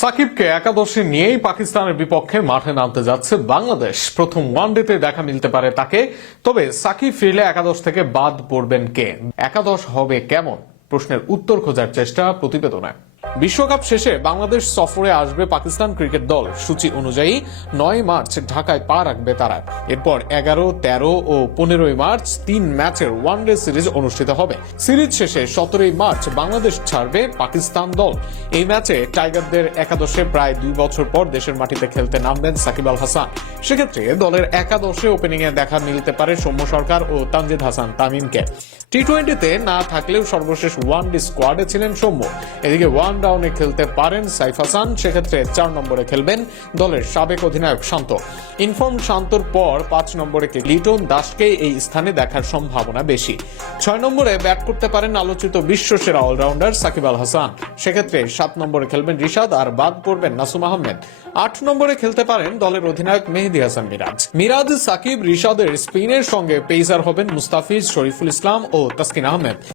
সাকিবকে একাদশে নিয়েই পাকিস্তানের বিপক্ষে মাঠে নামতে যাচ্ছে বাংলাদেশ। প্রথম ওয়ানডেতে দেখা মিলতে পারে তাকে। তবে সাকিব ফিরলে একাদশ থেকে বাদ পড়বেন কে, একাদশ হবে কেমন, প্রশ্নের উত্তর খোঁজার চেষ্টা প্রতিবেদনে। বিশ্বকাপ শেষে বাংলাদেশ সফরে আসবে পাকিস্তান ক্রিকেট দল। সূচি অনুযায়ী 9 মার্চ ঢাকায় পা রাখবে তারা। এরপর 11, 13 ও 15 মার্চ 3 ম্যাচের ওয়ানডে সিরিজ অনুষ্ঠিত হবে। সিরিজ শেষে 17 মার্চ বাংলাদেশ ছাড়বে পাকিস্তান দল। এই ম্যাচে টাইগারদের একাদশে প্রায় 2 বছর পর দেশের মাটিতে খেলতে নামবেন সাকিব আল হাসান। সেক্ষেত্রে দলের একাদশে ওপেনিং এ দেখা মিলতে পারে সৌম্য সরকার ও তানজিদ হাসান তামিমকে। টি-20তে না থাকলেও সর্বশেষ ওয়ানডে স্কোয়াডে ছিলেন সৌম্য। এদিকে ওয়ান ডাউনে খেলতে পারেন সাইফ হাসান। সেক্ষেত্রে 4 নম্বরে খেলবেন দলের সাবেক অধিনায়ক শান্ত। ইনফর্ম শান্তর পর 5 নম্বরে লিটন দাসকে এই স্থানে দেখার সম্ভাবনা বেশি। 6 নম্বরে ব্যাট করতে পারেন আলোচিত বিশ্বসেরা অলরাউন্ডার সাকিব আল হাসান। সেক্ষেত্রে 7 নম্বরে খেলবেন রিশাদ আর বাদ পড়বেন নাসুম আহমেদ। 8 নম্বরে খেলতে পারেন দলের অধিনায়ক মেহেদী হাসান মিরাজ, সাকিব, রিশাদের স্পিনের সঙ্গে পেসার হবেন মুস্তাফিজ, শরীফুল ইসলাম ও তাসকিন আহমেদ।